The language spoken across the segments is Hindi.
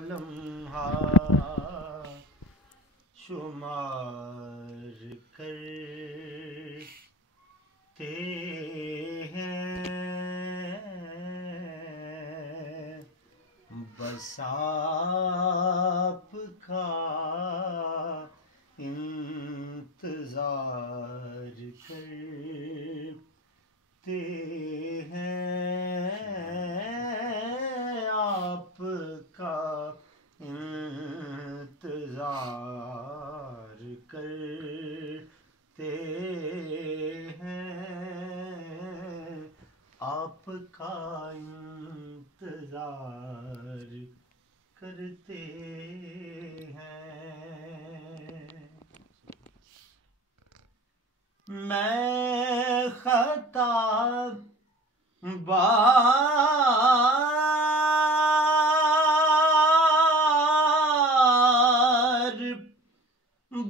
लम्हा शुमार करते हैं, बस आपका इंतजार करते हैं, आपका इंतजार करते हैं, आपका इंतजार करते हैं। मैं खताब बार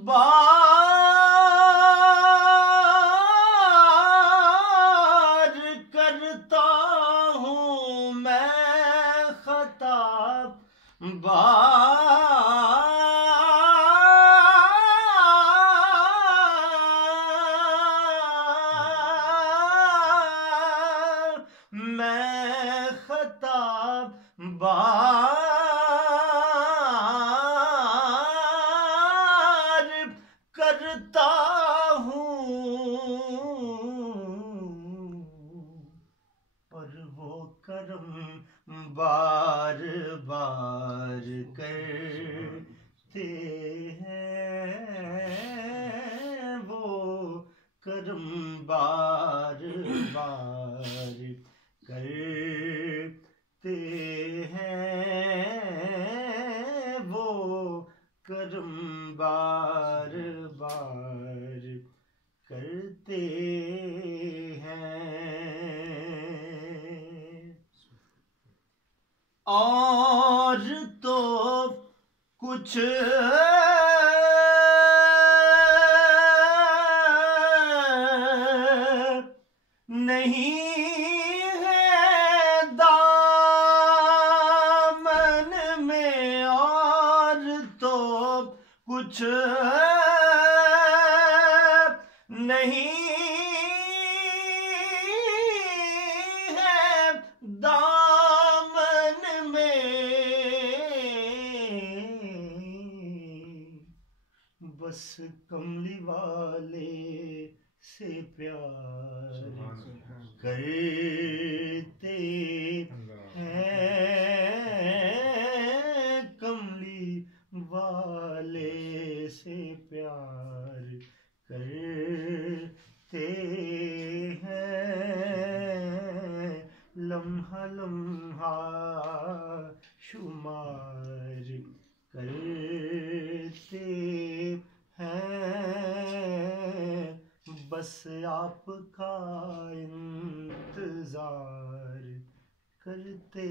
बार करता हूँ, मैं खताब मैं खताब बार करता हूँ, और वो करम बार बार करते हैं, वो करम बार बार करते हैं, वो करम बार बार करते हैं। और तो कुछ नहीं है दामन में, और तो कुछ नहीं है दामन में, बस कमली वाले से प्यार करते हैं, कमली वाले से प्यार करते हैं, लम्हा लम्हा शुमार करते हैं, बस आपका इंतजार करते